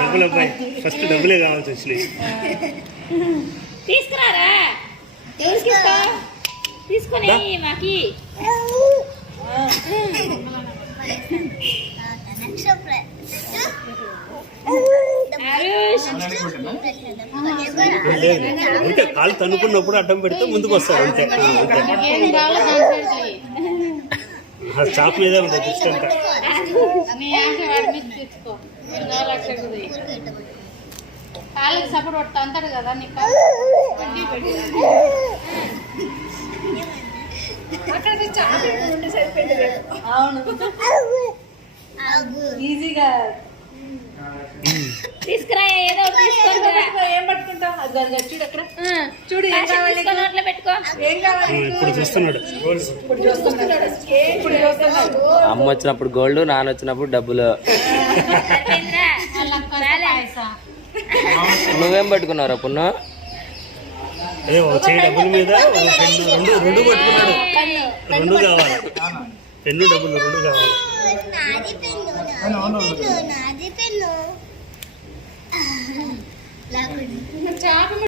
డబ్బులు అబ్బాయి ఫస్ట్ డబ్బులే కావాల్సి వచ్చినాయి. తీసుకురారా తీసుకొని మాకి అంతే కాళ్ళు తనుకున్నప్పుడు అడ్డం పెడితే ముందుకు వస్తారు అంతే. చాప్ మీద ఉంది దృష్టి. కాళ్ళకి సపోర్ట్ పడుతా అంటారు కదా నీకు ఈజీగా తీసుకురా. ఏదో ఏం పట్టుకుంటావు చూడు అక్కడ చూడు ఏం కావాలి నోట్లో పెట్టుకో. ఏం కావాలి ఇప్పుడు చూస్తున్నాడు. అమ్మ వచ్చినప్పుడు గోల్డ్, నాన్న వచ్చినప్పుడు డబ్బులు. నువ్వేం పట్టుకున్నావురా పున్ను? అదే ఒక చేయి డబ్బుల మీద రెండు పట్టుకున్నాడు. రెండు కావాలి, పెన్ను డబ్బులు రెండు కావాలి. చాప